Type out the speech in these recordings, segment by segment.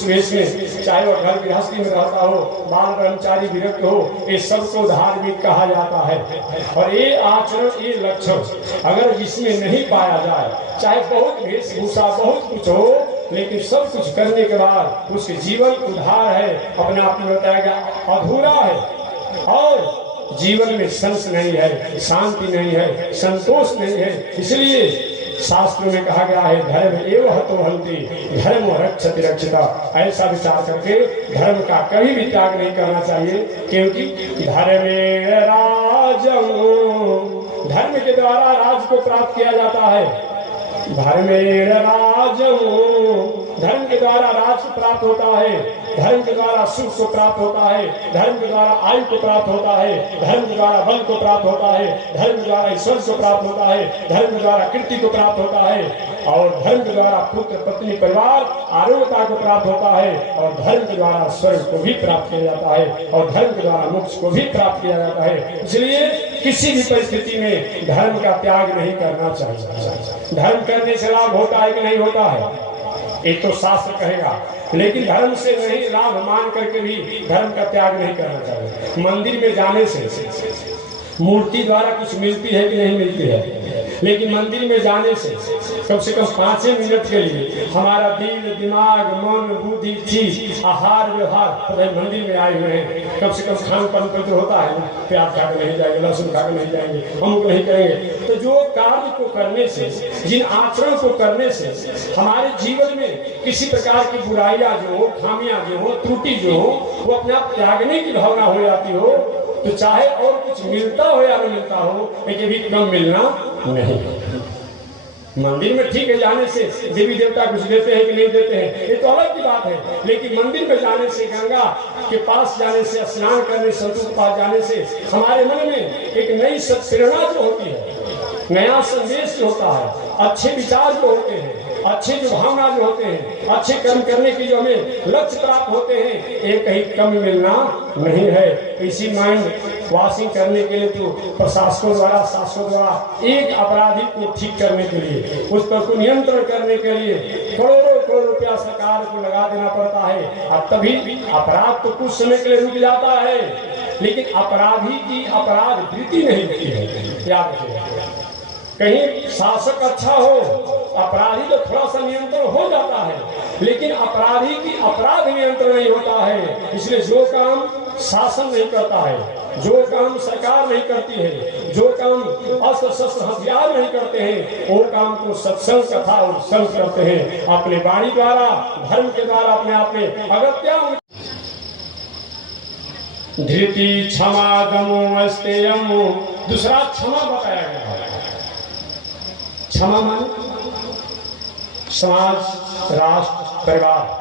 उस वेश में, चाहे वह घर गृहस्थी में रहता हो, बाल ब्रह्मचारी विरक्त हो, ये सबको धार्मिक कहा जाता है। और ये आचरण, ये लक्षण अगर इसमें नहीं पाया जाए, चाहे बहुत वेशभूषा बहुत कुछ हो, लेकिन सब कुछ करने के बाद उसके जीवन उधार है, अपने आप में बताया गया अधूरा है, और जीवन में संस नहीं है, शांति नहीं है, संतोष नहीं है। इसलिए शास्त्रों में कहा गया है धर्म एवं हतो हन्ति धर्म रक्षति रक्षिता। ऐसा विचार करके धर्म का कभी भी त्याग नहीं करना चाहिए, क्योंकि धर्मेण राजं, धर्म के द्वारा राज को प्राप्त किया जाता है। धर्मेण राजं, धर्म के द्वारा राज को प्राप्त होता है, धर्म के द्वारा सुख को प्राप्त होता है, धर्म के द्वारा आयु को प्राप्त होता है, धर्म के द्वारा बल को प्राप्त होता है, धर्म के द्वारा ईश्वर को प्राप्त होता है, धर्म के द्वारा कीर्ति को प्राप्त होता है, और धर्म के द्वारा पुत्र पत्नी परिवार आरोग्यता को प्राप्त होता है, और धर्म के द्वारा स्वर्ग को भी प्राप्त किया जाता है, और धर्म के द्वारा मोक्ष को भी प्राप्त किया जाता है। इसलिए किसी भी परिस्थिति में धर्म का त्याग नहीं करना चाहिए। धर्म करने से लाभ होता है कि नहीं होता है, एक तो शास्त्र कहेगा, लेकिन धर्म से नहीं लाभ मान करके भी धर्म का त्याग नहीं करना चाहिए। मंदिर में जाने से मूर्ति द्वारा कुछ मिलती है कि नहीं मिलती है, लेकिन मंदिर में जाने से कम 5 मिनट के लिए हमारा दिल, दिमाग, मन, बुद्धि, चीज, आहार, व्यवहार मंदिर में आए हुए हैं, कम से कम खान पान पर तो होता है ना, प्याज खा कर नहीं जाएंगे, लहसुन खा कर नहीं जाएंगे, अमुक नहीं करेंगे। तो जो कार्य को करने से, जिन आचरण को करने से हमारे जीवन में किसी प्रकार की बुराइयां जो हो, खामियां जो हो, त्रुटि जो हो, वो अपने आप त्यागने की भावना हो जाती हो, तो चाहे और कुछ मिलता हो या नहीं मिलता हो, लेकिन भी कम मिलना नहीं। मंदिर में ठीक है, जाने से देवी देवता कुछ देते हैं कि नहीं देते हैं, ये तो अलग की बात है, लेकिन मंदिर में जाने से, गंगा के पास जाने से, स्नान करने, संतों के पास जाने से हमारे मन में एक नई प्रेरणा जो होती है, नया संदेश जो होता है, अच्छे विचार जो होते हैं, अच्छे जो भावना जो होते हैं, अच्छे कर्म करने की जो हमें लक्ष्य प्राप्त होते हैं, ये कहीं कम मिलना नहीं है। इसी माइंड वॉशिंग करने के लिए तो प्रशासकों द्वारा, शासकों द्वारा एक अपराधी को ठीक करने के लिए, उस पर को नियंत्रण करने के लिए करोड़ों रुपया सरकार को लगा देना पड़ता है। अब तभी अपराध तो कुछ समय के लिए रुक जाता है, लेकिन अपराधी की अपराध वृत्ति नहीं होती है। याद रखिए, कहीं शासक अच्छा हो, अपराधी तो थोड़ा सा नियंत्रण हो जाता है, लेकिन अपराधी की अपराध नियंत्रण नहीं होता है। इसलिए जो काम शासन नहीं करता है, जो काम सरकार नहीं करती है, जो काम अस्त्र शस्त्र हथियार नहीं करते हैं, वो काम को सत्संग कथा और संग करते हैं, अपने वाणी द्वारा, धर्म के द्वारा अपने आप में अगत्या। धृति क्षमा दमो अस्तेयम, दूसरा क्षमा बताया गया है। क्षमा माने समाज, राष्ट्र, परिवार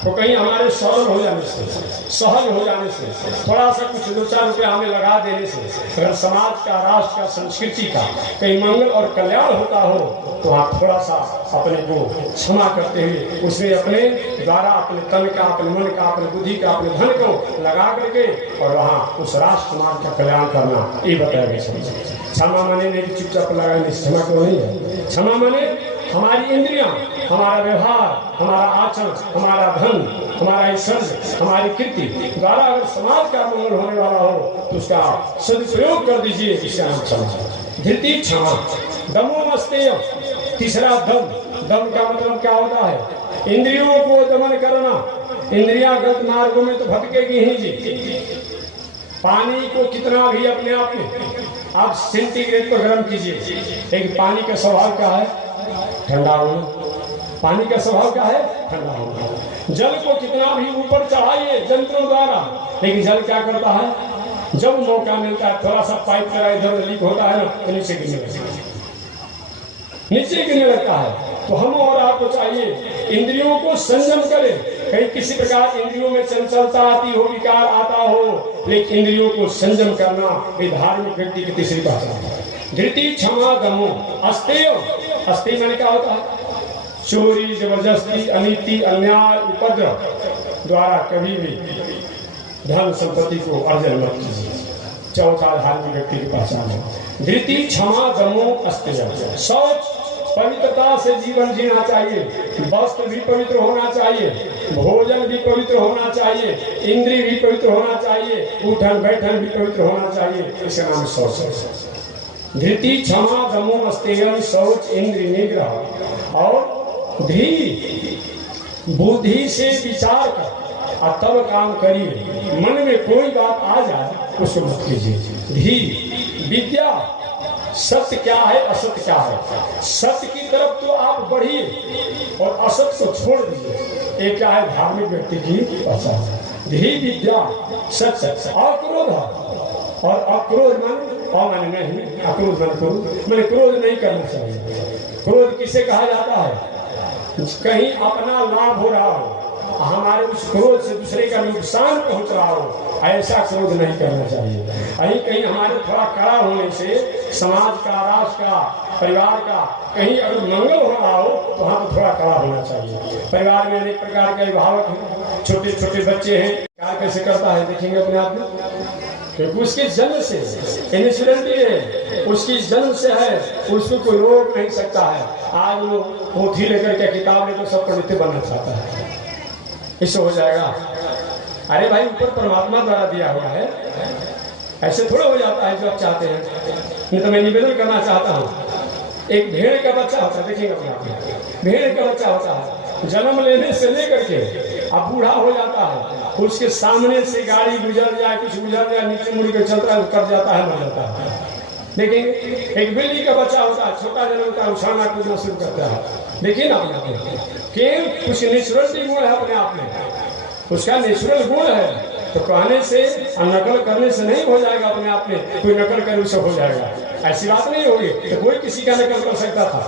तो कहीं हमारे सरल हो जाने से, सहज हो जाने से, थोड़ा सा कुछ 2-4 रुपया हमें लगा देने से, अगर समाज का, राष्ट्र का, संस्कृति का कहीं मंगल और कल्याण होता हो, तो आप थोड़ा सा अपने को क्षमा करते हुए उसमें अपने द्वारा, अपने तन का, अपने मन का, अपने बुद्धि का, अपने धन को लगा करके और वहाँ उस राष्ट्र समाज का कल्याण करना, ये बताया गया। क्षमा माने नहीं चुपचाप लगाने, क्षमा क्यों नहीं है। क्षमा माने हमारी इंद्रियां, हमारा व्यवहार, हमारा आचरण, हमारा धन, हमारा ईश्वर, हमारी कीर्ति द्वारा अगर समाज का मंगल होने वाला हो, तो उसका सदुपयोग कर दीजिए। इसे हम क्षमा, धृति क्षमा, दमो मस्तेय, तीसरा दम। दम का मतलब क्या होता है? इंद्रियों को दमन करना। इंद्रियां गलत मार्गों में तो भटकेगी ही जी। पानी को कितना भी अपने आप में आप सेंटीग्रेड पर गर्म कीजिए, लेकिन पानी का स्वभाव क्या है? ठंडा होना। पानी का स्वभाव क्या है? ठंडा होना। जल को कितना भी ऊपर चढ़ाइए यंत्रों द्वारा, लेकिन जल क्या करता है? जब मौका मिलता है, थोड़ा सा पाइप का इधर लीक होता है ना, तो नीचे गिरने लगता है, नीचे गिरने लगता है। तो हम और आपको चाहिए इंद्रियों को संयम करें। कहीं किसी प्रकार इंद्रियों में चंचलता आती हो, विकार आता हो, लेकिन इंद्रियों को संयम करना ये धार्मिक व्यक्ति की तीसरी पहचान है। धृति क्षमा दमो अस्तेय। अस्तेय माने क्या होता है? चोरी, जबरदस्ती, अनीति, अन्याय, उपद्रव द्वारा कभी भी धन संपत्ति को अर्जन मत कीजिए। चौथा धार्मिक व्यक्ति की पहचान है। धृति क्षमा दमो अस्तेय। शौच, पवित्रता से जीवन जीना चाहिए। वस्त्र भी पवित्र होना चाहिए। भोजन भी पवित्र होना चाहिए, इंद्रिय भी पवित्र होना चाहिए, उठन बैठन भी पवित्र होना चाहिए। इसका नाम शौच है। धृति क्षमा दमो अस्तेयम, शौच इंद्रिय निग्रह। और धीर बुद्धि से विचार कर और तब काम करिए। मन में कोई बात आ जाए उसको मत कीजिए। धीर विद्या, सत्य क्या है असत्य क्या है, सत्य की तरफ तो आप बढ़िए और असत्य को छोड़ दीजिए। ये क्या है धार्मिक व्यक्ति की पहचान। धीर विद्या सत्य। अक्रोध, और अक्रोध मन नहीं, अक्रोध मन को मैंने क्रोध नहीं करना चाहिए। क्रोध किसे कहा जाता है? कहीं अपना लाभ हो रहा हो, हमारे उस क्रोध से दूसरे का नुकसान पहुंच रहा हो, ऐसा क्रोध नहीं करना चाहिए। कहीं हमारे थोड़ा कड़ा होने से समाज का, राष्ट्र का, परिवार का कहीं अगर मंगल हो रहा हो तो वहां तो थोड़ा कड़ा होना चाहिए। परिवार में अनेक प्रकार के अभिभावक हैं, छोटे छोटे बच्चे हैं, क्या कैसे करता है देखेंगे अपने आप में। क्योंकि उसके जन्म से इनिशियलिटी है, उसकी जन्म से है, उसको कोई रोक नहीं सकता है। आज वो पोथी लेकर के किताब लेकर सब पंडित बनना चाहता है, इससे हो जाएगा। अरे भाई ऊपर परमात्मा द्वारा दिया हुआ है, ऐसे थोड़ा हो जाता है जो आप चाहते हैं। नहीं तो मैं निवेदन करना चाहता हूँ, एक भेड़ का बच्चा होता है, देखिएगा अपने आप में, भेड़ का बच्चा होता है, जन्म लेने से लेकर के अब बूढ़ा हो जाता है, उसके सामने से गाड़ी गुजर जाए, कुछ गुजर जाए, नीचे मुड़ के चलता है, कर जाता है, मर जाता है। देखिए एक बिल्ली का बच्चा होता है, छोटा जन्म होता है, उछालना कूदना शुरू करता है। देखिए ना अपने आप में कुछ नेचुरल गुण है अपने आप में, उसका नेचुरल गुण है। तो कहने से और नकल करने से नहीं हो जाएगा अपने आप में। कोई नकल करे उससे हो जाएगा, ऐसी बात नहीं होगी। तो कोई किसी का नकल कर सकता था,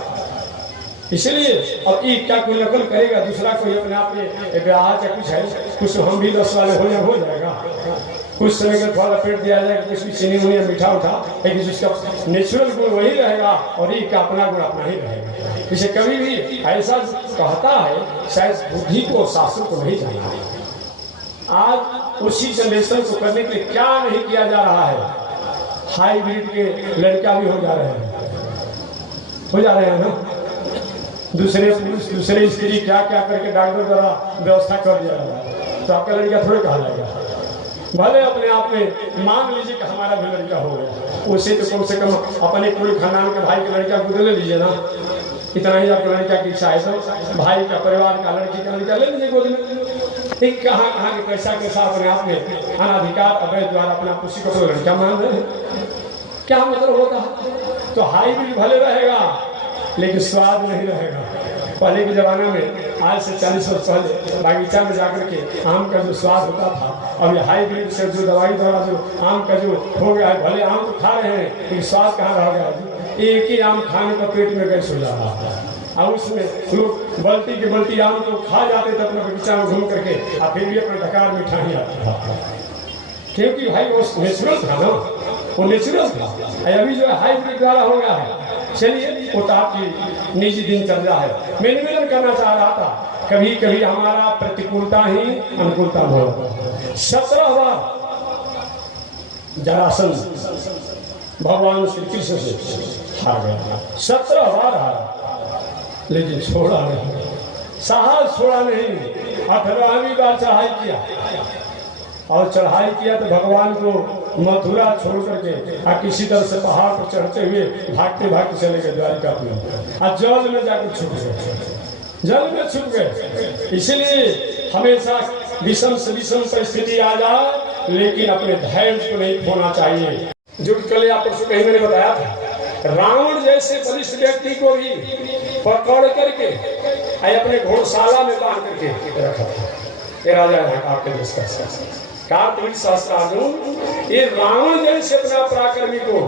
इसलिए अब ये क्या कोई नकल करेगा दूसरा कोई अपने आप में ब्याह या कुछ है, कुछ हम भी 10 वाले हो जाएगा। कुछ समय का थोड़ा लपेट दिया जाएगा, कुछ भी चीनी मुनी मीठा उठा, लेकिन उसका नेचुरल गुण वही रहेगा और ये का अपना गुण अपना ही रहेगा। इसे कभी भी ऐसा कहता है, शायद बुद्धि को शास्त्र को नहीं जाना है। आज उसी जनरेशन को करने के लिए क्या नहीं किया जा रहा है। हाईब्रिड के लड़का भी हो जा रहे हैं ना, दूसरे पुरुष दूसरे स्त्री क्या क्या करके डॉक्टर द्वारा व्यवस्था कर दिया जा रहा है। तो आपका लड़का थोड़े कहा जाएगा। भले अपने आप में मान लीजिए कि हमारा भी लड़का हो गया, उसे तो कम से कम अपने पूरे खानदान के भाई के लड़का को ले लीजिए ना। इतना ही आपके लड़का की इच्छा है, सब भाई का, परिवार का, लड़की का लड़का ले लीजिए गोद में। ठीक कहाँ के कैसा कैसा अपने आप में अनाधिकार अवैध द्वारा अपना किसी को लड़का मान रहे हैं, क्या मतलब होता है। तो हाईब्रिड भले रहेगा लेकिन स्वाद नहीं रहेगा। पहले के जमाने में, आज से 40 वर्ष पहले बागीचा में जाकर के आम का जो स्वाद होता था, और ये हाईब्रिड से जो दवाई द्वारा जो आम का जो हो गया है, भले आम तो खा रहे हैं लेकिन स्वाद कहाँ रह गया। एक ही आम खाने का पेट में गैस हो जाता है, और उसमें लोग बल्टी के बल्टी आम को खा जाते थे अपने बगीचा में घूम करके, और फिर भी अपने ढकार मिठाई आता था, क्योंकि भाई वो नेचुरल था ना, वो नेचुरल था। अभी जो है हाईब्रिड द्वारा हो गया है। चलिए वो तो आपकी निजी दिनचर्या है। मैं निवेदन करना चाह रहा था, कभी कभी हमारा प्रतिकूलता ही अनुकूलता हो। 17 बार जरासंध भगवान श्री कृष्ण से हार गया, 17 बार हारा, लेकिन छोड़ा नहीं, साहस छोड़ा नहीं। 18वीं बार चढ़ाई किया, और चढ़ाई किया तो भगवान को मथुरा छोड़ करके किसी तरह से पहाड़ पर चढ़ते हुए भागते भागते चले गए द्वारिका में, और जल में जाकर छुप गए, जल में छुप गए। इसलिए हमेशा विषम से विषम परिस्थिति आ जाए लेकिन अपने धैर्य को नहीं खोना चाहिए। जो कल आप परसों कहीं मैंने बताया था, रावण जैसे बलिष्ठ व्यक्ति को भी पकड़ करके अपने घोड़शाला में बांध करके रखा था। ये राजा है आपके देश का कार्तिक सहस्त्रार्जुन, ये रावण जैसे अपना पराक्रमी को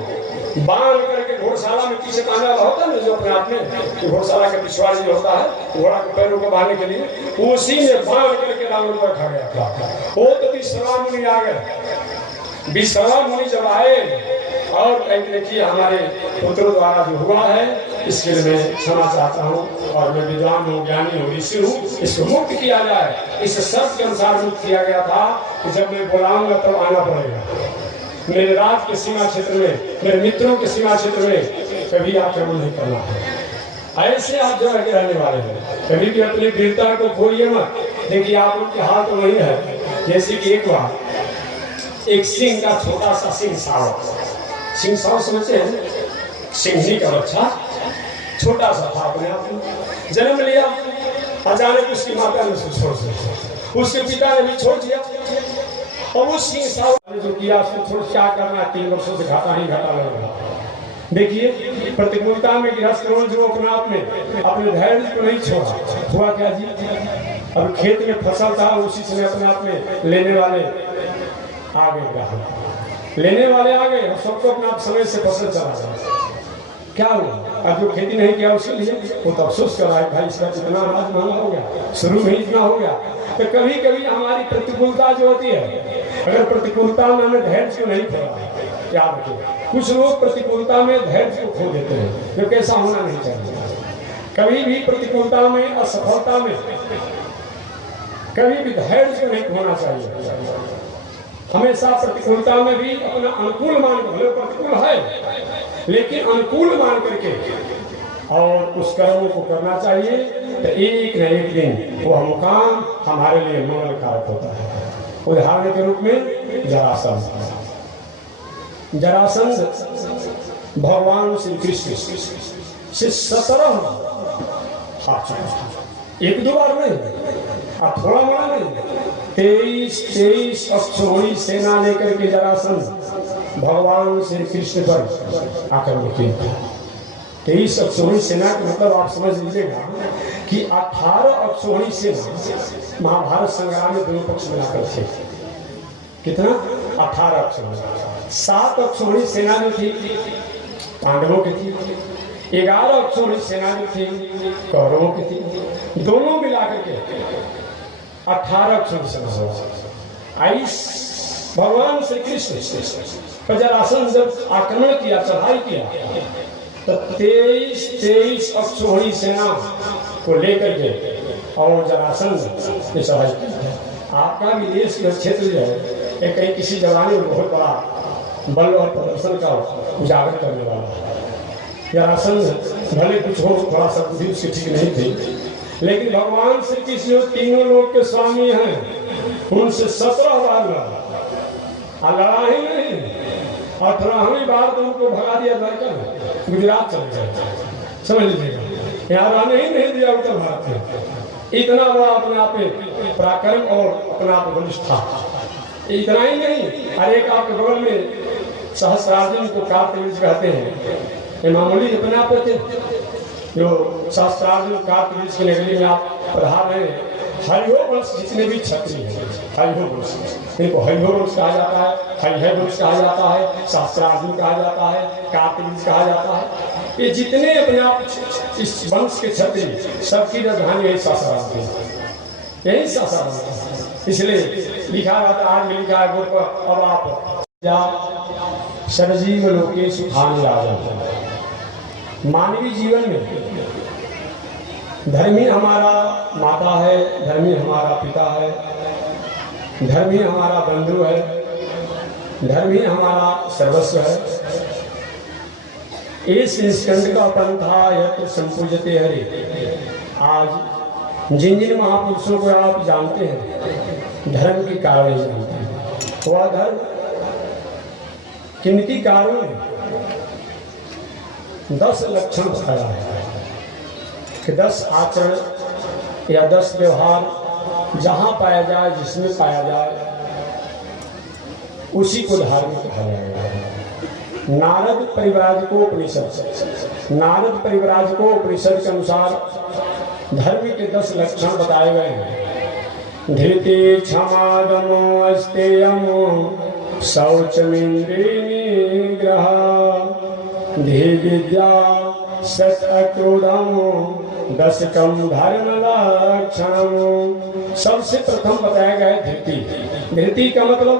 बांध करके घोड़शाला में पीछे बांधा होता है, जो अपने आप में घोड़शाला का पिछवाड़ जो होता है घोड़ा के पैरों को बांधने के लिए, उसी में बांध करके रावण को रखा गया था। वो तो विश्रवा मुनि आ गए। विश्रवा मुनि जब आए और देखिए हमारे पुत्रों द्वारा जो हुआ है इसके लिए मैं क्षमा चाहता हूँ, और मैं विद्वान हूँ, ज्ञानी हूँ, ऋषि हूँ, इसको मुक्त किया जाए। इस शर्त के अनुसार मुक्त किया गया था कि जब मैं बुलाऊंगा तब आना पड़ेगा। मेरे राज के सीमा क्षेत्र में, मेरे मित्रों के सीमा क्षेत्र में कभी आक्रमण नहीं करना है। ऐसे आप जो रहने वाले हैं, कभी भी अपनी वीरता को खोइए मत। देखिए आप उनके हाल तो वही है जैसे कि एक बार एक सिंह का छोटा सा सिंह साव समझते हैं, सिंही का बच्चा छोटा सा था, अपने आप में जन्म लिया, अचानक उसकी माता ने उसको छोड़ दिया, उसके पिता ने भी छोड़ दिया। और उस सिंह साव ने जो किया उसको छोड़ क्या करना है, 3 वर्षों से घाटा ही घाटा लग रहा। देखिए प्रतिकूलता में गृहस्थ जो अपने आप में अपने धैर्य को नहीं छोड़ा, हुआ क्या जी, अब खेत में फसल था, उसी समय अपने आप में लेने वाले आ गए, लेने वाले आ गए और सबको अपना आप समय से फसल चला गया। क्या हुआ, अब जो खेती नहीं किया उसके लिए वो तो अफसोस कर रहा है, भाई इसका इतना अनाज महंगा हो गया, शुरू में ही इतना हो गया। तो कभी कभी हमारी प्रतिकूलता जो होती है, अगर प्रतिकूलता में हमें धैर्य को नहीं खोला, याद रखिए कुछ लोग प्रतिकूलता में धैर्य को खो देते हैं, जो कैसा होना नहीं चाहिए। कभी भी प्रतिकूलता में, असफलता में कभी भी धैर्य को नहीं खोना चाहिए। हमेशा प्रतिकूलता में भी अपना अनुकूल मान कर, प्रतिकूल है लेकिन अनुकूल मान करके और उस कर्मों को करना चाहिए, तो एक न एक दिन वह मुकाम हमारे लिए मंगलकारक होता है। उदाहरण के रूप में जरासंध भगवान श्री कृष्ण से 17 एक दो बार नहीं, अब थोड़ा बड़ा नहीं, 23 अक्षौहिणी सेना लेकर के जरासंध भगवान श्री कृष्ण पर आक्रमण किया। 23 अक्षौहिणी सेना का मतलब आप समझ लीजिएगा कि 18 अक्षौहिणी सेना महाभारत संग्राम में दोनों पक्ष मिलाकर थे। कितना? 18 अक्षौहिणी। 7 अक्षौहिणी सेना जो थी पांडवों की थी, 11 अक्षौहिणी सेना जो थी कौरवों की थी, दोनों मिलाकर के 18 अक्षौहिणी सेना। भगवान श्री कृष्ण जरासंध जब आक्रमण किया, चढ़ाई किया, तो 23 अक्षौहिणी सेना को लेकर के और जरासंध ने चढ़ाई की। आपका भी देश का क्षेत्र जो है कहीं किसी जमाने में बहुत बड़ा बल और प्रदर्शन का उजागर करने वाला। जरासंध भले कुछ हो, थोड़ा सा बुद्धि उसकी ठीक नहीं थी, लेकिन भगवान श्री कृष्ण तीनों लोग के स्वामी हैं, उनसे 17 बार लड़ा, लड़ा ही नहीं, 18वीं बार तो उनको भगा दिया जाकर गुजरात चले गए। समझ लीजिएगा, यहाँ रहने ही नहीं दिया उत्तर भारत में। इतना बड़ा अपने आप में पराक्रम और अपना आप बलिष्ठ था। इतना ही नहीं, हर एक आपके बगल में सहस्त्रार्जुन को कार्तवीर्य कहते हैं, मामूली अपने आप थे जो सहस्त्रार्जुन कार्तवीर्य की नगरी में आप पधार रहे हैं। हरिहो वंश जितने भी क्षत्रिय हैं, हरिहो वंश, इनको हरिहो वंश कहा जाता है, हरिहर वंश कहा जाता है, सहस्त्रार्जुन कहा जाता है, कार्तवीर्य कहा जाता है। ये जितने अपने आप इस वंश के क्षत्रिय, सबकी राजधानी यही सासाराम थी, यही सासाराम थी। इसलिए लिखा जाता, आज में लिखा है गुरु, अब आप सर्वजीव लोकेश उठाने आ जाते। मानवीय जीवन में धर्मी हमारा माता है, धर्मी हमारा पिता है, धर्मी हमारा बंधु है, धर्मी हमारा सर्वस्व है। इस स्कंद का पंथा यत्र संपूजते हरि। आज जिन जिन महापुरुषों को आप जानते हैं, धर्म के कारण जानते हैं। वह धर्म किनकी कारण है? 10 लक्षण बताया है कि 10 आचरण या 10 व्यवहार जहां पाया जाए, जिसमें पाया जाए, उसी को धार्मिक कहा जाएगा। नारद परिव्राजकोपनिषद के अनुसार धर्म के 10 लक्षण बताए गए हैं। धृति क्षमा दमो अस्तेयम शौचमिंद्रिय निग्रह धीर विद्या सत अक्रोधम दशकम धर्म लक्षण। सबसे प्रथम बताया गया है धृति। धृति का मतलब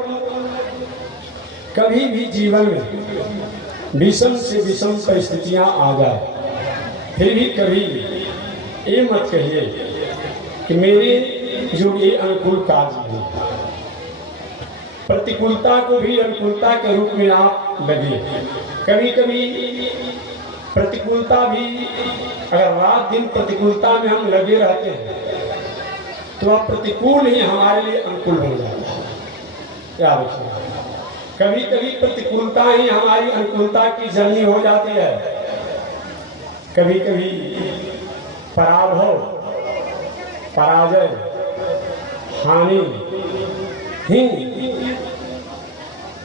कभी भी जीवन में विषम से विषम परिस्थितियां आ जाए, फिर भी कभी ये मत कहिए कि मेरे जो ये अनुकूल कार्य है, प्रतिकूलता को भी अनुकूलता के रूप में आप लगे। कभी कभी प्रतिकूलता भी, अगर रात दिन प्रतिकूलता में हम लगे रहते हैं तो वह प्रतिकूल ही हमारे लिए अनुकूल बन जाता है। क्या देखिए, कभी कभी प्रतिकूलता ही हमारी अनुकूलता की जननी हो जाती है। कभी कभी पराभव, पराजय, हानि ही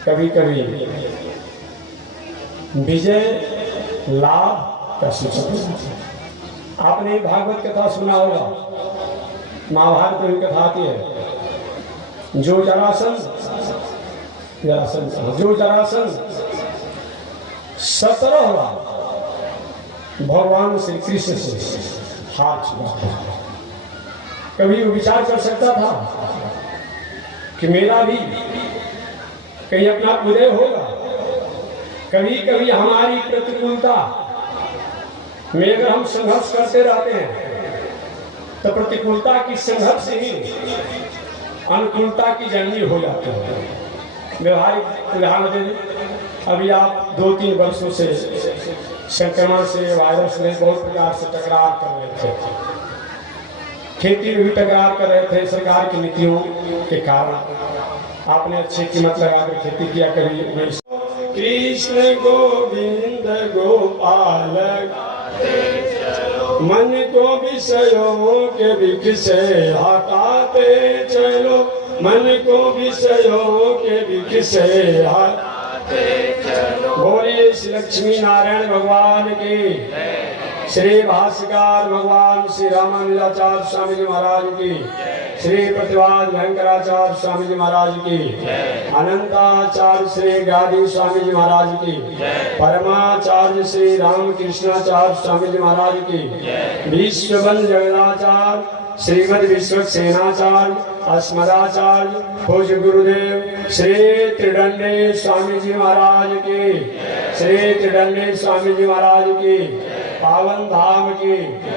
कभी कभी विजय लाभ का सूचक है। आपने भागवत कथा सुना होगा, महाभारत में कथा आती है, जो जरासंध 17 बार भगवान श्री कृष्ण से हार चुका था। कभी वो विचार कर सकता था कि मेरा भी कहीं अपना उदय होगा। कभी कभी हमारी प्रतिकूलता में अगर हम संघर्ष करते रहते हैं तो प्रतिकूलता की संघर्ष ही अनुकूलता की जननी हो जाती है। व्यवहारिक उदाहरण दें, अभी आप 2-3 वर्षों से संक्रमण से, वायरस में बहुत प्रकार से टकरार कर रहे थे। खेती में भी टकरार कर रहे थे सरकार की नीतियों के कारण। आपने अच्छी कीमत लगाकर खेती किया। कभी कृष्ण गोविंद गोपाल मन को विषयों के विषय हटाते चलो, मन को विषयों के विषय हटाते चलो। बोले श्री लक्ष्मी नारायण भगवान की, श्री भाष्यकार भगवान श्री रामानुजाचार्य स्वामी जी महाराज की, श्री प्रतिवाद भयंकराचार्य स्वामी जी महाराज की, अनंताचार्य श्री गादी स्वामी जी महाराज की, परमाचार्य श्री रामकृष्णाचार्य स्वामी जी महाराज की, विश्वबंद जगदाचार्य श्रीमद विश्वक्सेनाचार्य अस्मदाचार्य पूज्य गुरुदेव श्री त्रिदंडी स्वामी जी महाराज की, श्री त्रिदंडी स्वामी जी महाराज की, पावन धाम की,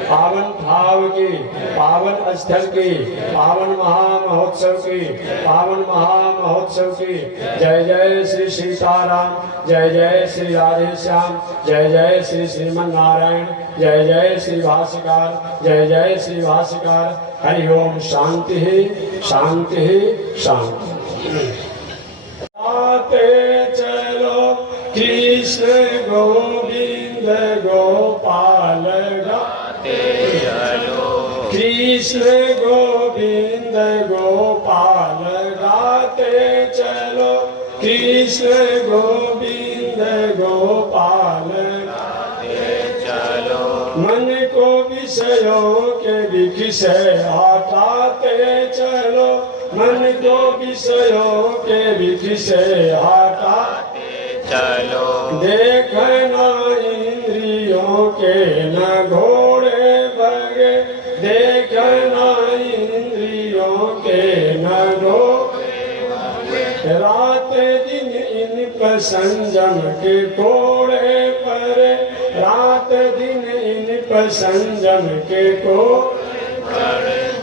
पावन भाव की, पावन स्थल की, पावन महामहोत्सव की, पावन महामहोत्सव की। जय जय श्री सीताराम, जय जय श्री राधे श्याम, जय जय श्री श्रीमन नारायण, जय जय श्री भाष्यकार, जय जय श्री भाष्यकार। हरि ओम। शांति शांति शांति। आते चलो कृष्ण गोविंद गोपाल गाते चलो, कृष्ण गोविंद गोपाल गाते चलो, कृष्ण गोविंद गोपाल गाते चलो। मन को विषयों के विषय हटाते चलो, मन को विषयों के विषय हटाते चलो। देखना इंद्रियों के न घोड़े बगे, देखना इंद्रियों के न घोड़े बगे। रात दिन इन पर संयम के घोड़े पर, रात दिन इन पर संयम के घोड़े पर।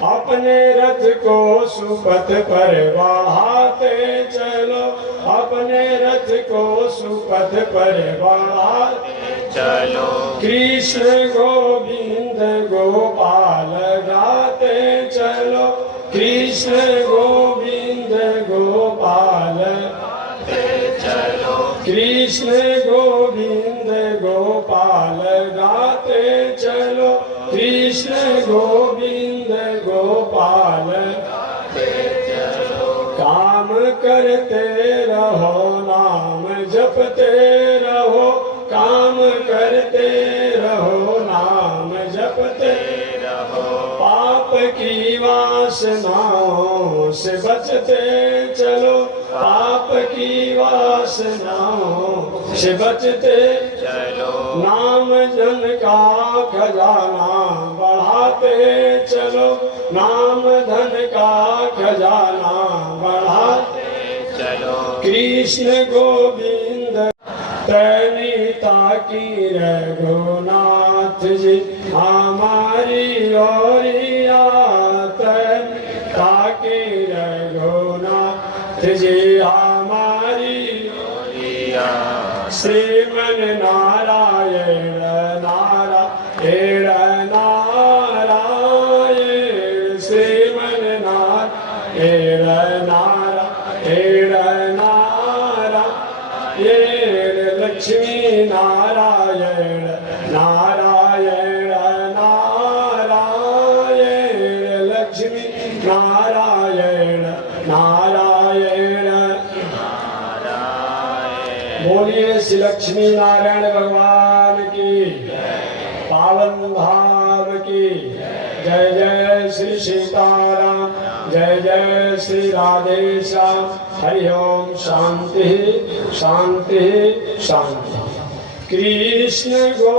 अपने रथ को सुपथ पर बढ़ाते चलो, अपने रथ को सुपथ पर बढ़ाते चलो। कृष्ण गोविंद गोपाल गाते चलो, कृष्ण गोविंद गोपाल गाते चलो, कृष्ण गोविंद गोपाल गाते चलो, कृष्ण गोविंद गोपाल गाते चलो। काम करते रहो नाम जपते रहो, काम करते रहो नाम जपते रहो। पाप की वासनाओं से बचते चलो, पाप की वासनाओं से बचते चलो। नाम जन का खजाना बढ़ाते चलो, नाम धन का खजाना बढ़ाते चलो। कृष्ण गोविंद तैनीता की रघुनाथ जी हमारी ओरिया, तैनीता की रघुनाथ जी हमारी ओरिया। श्रीमन नारायण नारायण नारायण, श्रीमन नारायण नारायण नारायण लक्ष्मी नारायण नारायण बोलिए श्री लक्ष्मी नारायण भगवान की पावन भाव की जय जय श्री सीताराम जय जय श्री राधेश्याम हरि ओम शांति शांति शांति कृष्ण गो